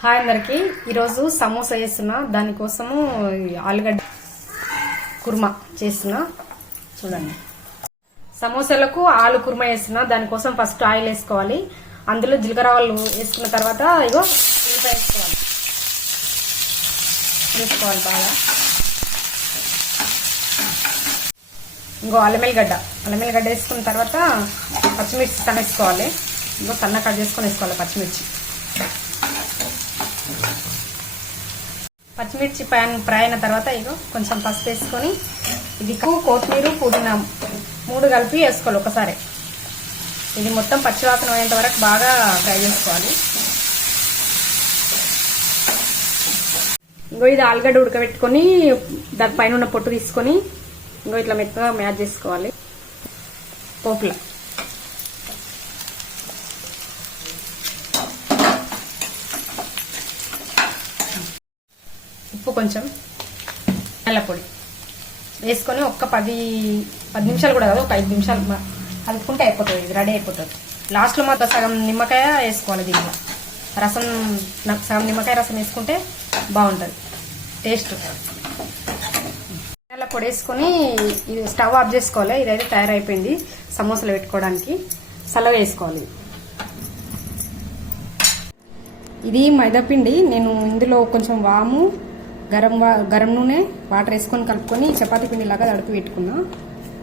Hi అందరికి ఈరోజు సమోసా చేస్తున్నా. దానికోసము ఆలుగడ్డ కుర్మా చేస్తున్నా. చూడండి, సమోసాలకు ఆలు కుర్మా చేస్తున్నా. దానికోసం ఫస్ట్ ఆయిల్ వేసుకోవాలి. అందులో జీలకర్ర ఆవాలు వేసుకున్న తర్వాత ఇగో ఉల్లిపాయ వేసుకోవాలి బాగా. ఇంకో అల్లమెల్లిగడ్డ వేసుకున్న తర్వాత పచ్చిమిర్చి వేసుకోవాలి. ఇంకో సన్న కట్ చేసుకొని వేసుకోవాలి పచ్చిమిర్చి. పచ్చిమిర్చి ఫ్రై అయిన తర్వాత ఇగో కొంచెం పసుపు వేసుకొని ఇది కొత్తిమీర పుదీనా 3 కలిపి వేసుకోవాలి ఒకసారి. ఇది మొత్తం పచ్చివాసన అయ్యేంత వరకు బాగా ఫ్రై చేసుకోవాలి. ఇంకో ఇది ఆలుగడ్డ ఉడకబెట్టుకొని దాని పైన ఉన్న పొట్టు తీసుకొని ఇంకో ఇట్లా మెత్తగా మ్యాచ్ చేసుకోవాలి. పోపులా ఉప్పు కొంచెం నల్ల పొడి వేసుకొని ఒక్క 10 నిమిషాలు కూడా కాదు, ఒక 5 నిమిషాలు కలుపుకుంటే అయిపోతుంది. ఇది రెడీ అయిపోతుంది. లాస్ట్లో మాత్రం సగం నిమ్మకాయ వేసుకోవాలి. దీంట్లో రసం సగం నిమ్మకాయ రసం వేసుకుంటే బాగుంటుంది టేస్ట్. నల్ల పొడి వేసుకొని ఇది స్టవ్ ఆఫ్ చేసుకోవాలి. ఇదైతే తయారైపోయింది. సమోసాలు పెట్టుకోవడానికి సలవ వేసుకోవాలి. ఇది మైదాపిండి. నేను ఇందులో కొంచెం వాము, గరం నూనె, వాటర్ వేసుకొని కలుపుకొని చపాతీ పిండి లాగా తడిపి పెట్టుకున్నా.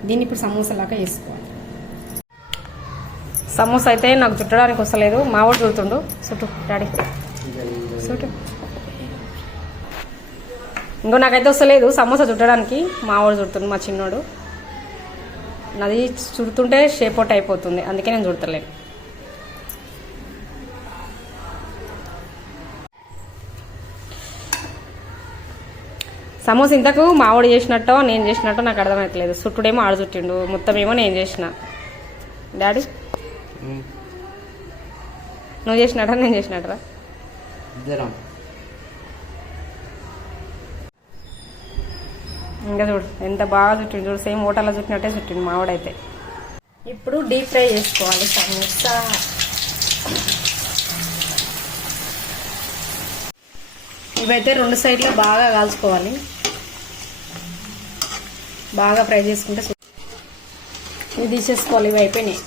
దీన్ని ఇప్పుడు సమోసా లాగా వేసుకోవాలి. సమోసా అయితే నాకు చుట్టడానికి వస్తలేదు. మావాడు చుడుతుండు. చుట్టు డాడీ చుట్టు. ఇంకో నాకైతే వస్తలేదు సమోసా చుట్టడానికి. మావాడు చుడుతుండు, మా చిన్నోడు. నాది చుడుతుంటే షేప్ అవుట్ అయిపోతుంది, అందుకే నేను చుడతలేను. సమోసా ఇంతకు మావాడు చేసినట్టో నేను చేసినట్టో నాకు అర్థమవుతలేదు. చుట్టుడేమో ఆడు చుట్టిండు, మొత్తం ఏమో నేను చేసిన. డాడీ నువ్వు చేసినట్టా నేను చేసినట్టరా? ఇంకా చూడు ఎంత బాగా చుట్టిండు. చూడు సేమ్ హోటల్లో చుట్టినట్టే చుట్టిండు మావాడైతే. ఇప్పుడు డీప్ ఫ్రై చేసుకోవాలి సమోసా. ఇవైతే 2 సైడ్లో బాగా కాల్చుకోవాలి. బాగా ఫ్రై చేసుకుంటే ఇవి తీసేసుకోవాలి. ఇవి అయిపోయినాయి.